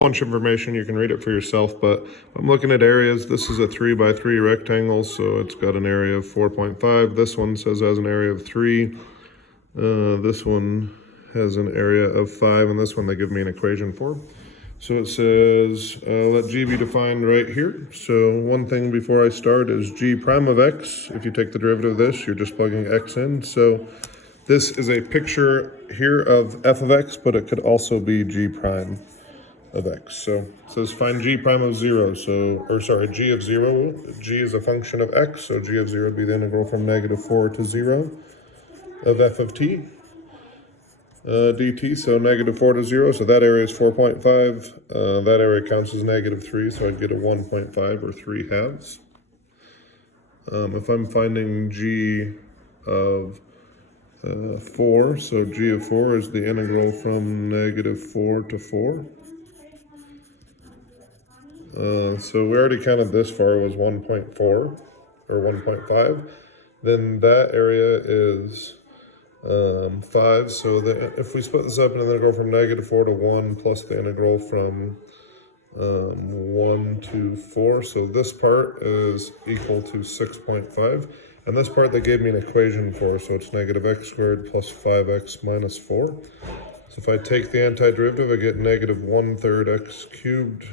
Bunch of information, you can read it for yourself, but I'm looking at areas. This is a 3 by 3 rectangle, so it's got an area of 4.5. This one says has an area of 3. This one has an area of 5, and this one they give me an equation for. So it says let G be defined right here. So one thing before I start is G prime of X. If you take the derivative of this, you're just plugging X in. So this is a picture here of f of X, but it could also be G prime of X. So it says find G prime of 0. G of 0. G is a function of X, so G of 0 would be the integral from -4 to 0 of f of t dt. So -4 to 0, so that area is 4.5. That area counts as -3, so I'd get a 1.5 or 3/2. If I'm finding G of 4, so G of 4 is the integral from -4 to 4. So we already counted this far, it was 1.4 or 1.5. Then that area is 5. So if we split this up and then go from -4 to 1 plus the integral from 1 to 4. So this part is equal to 6.5. And this part they gave me an equation for, so it's -x squared plus 5x minus 4. So if I take the antiderivative, I get -1/3 x cubed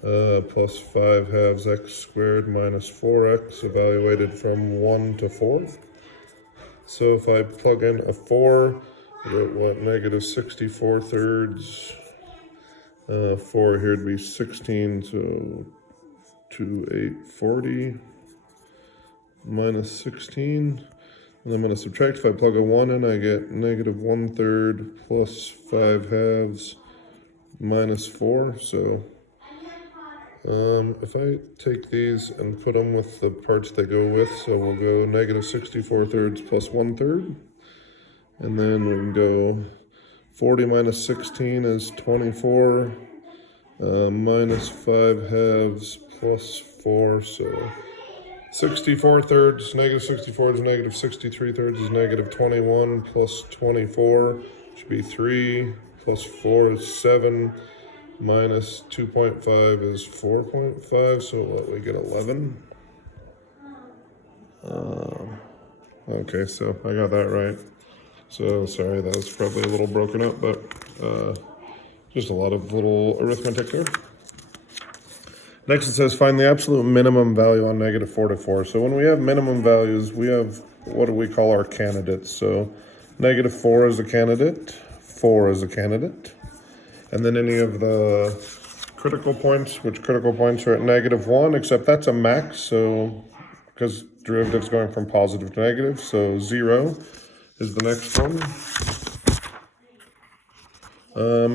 plus 5/2 x squared minus 4x evaluated from 1 to 4. So if I plug in a 4, I get what, -64/3. 4 here would be 16, so 2/840 minus 16. And I'm going to subtract. If I plug a 1 in, I get -1/3 plus 5/2 minus 4. So if I take these and put them with the parts they go with, so we'll go -64/3 plus 1/3. And then we can go 40 minus 16 is 24, minus 5/2 plus 4, so 64/3, -64 is -63/3 is -21 plus 24 should be 3 plus 4 is 7. Minus 2.5 is 4.5, so what, we get 11. Okay, so I got that right. So sorry, that was probably a little broken up, but just a lot of little arithmetic there. Next it says find the absolute minimum value on -4 to 4. So when we have minimum values, we have what do we call our candidates. So -4 is a candidate, 4 is a candidate. And then any of the critical points, which critical points are at -1, except that's a max, so because derivative's going from positive to negative, so 0 is the next one.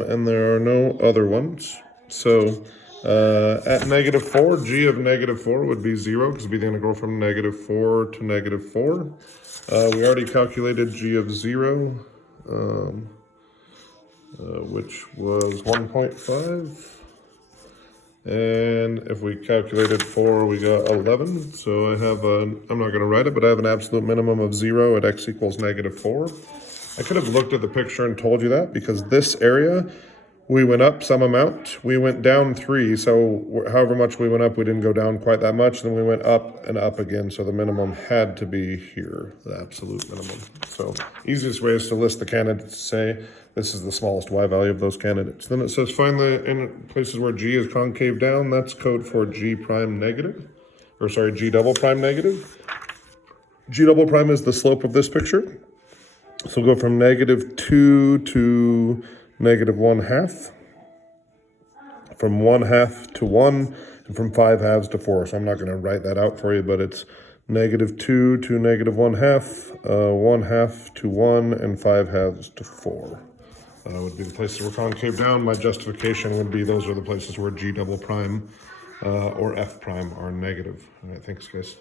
And there are no other ones. So at -4, G of -4 would be 0, because it would be the integral from -4 to -4. We already calculated G of 0. Which was 1.5, and if we calculated 4, we got 11. So I have I'm not going to write it, but I have an absolute minimum of 0 at x equals -4. I could have looked at the picture and told you that, because this area, we went up some amount, we went down 3, so however much we went up, we didn't go down quite that much, then we went up and up again, so the minimum had to be here, the absolute minimum. So easiest way is to list the candidates, say this is the smallest y value of those candidates. Then it says find the in places where G is concave down. That's code for G prime negative, or sorry, G double prime negative. G double prime is the slope of this picture. So we'll go from -2 to -1/2, from 1/2 to 1, and from 5/2 to 4. So I'm not going to write that out for you, but it's -2 to -1/2, 1/2 to 1, and 5/2 to 4. Would be the places where concave down. My justification would be those are the places where G double prime or F prime are negative. All right, thanks guys.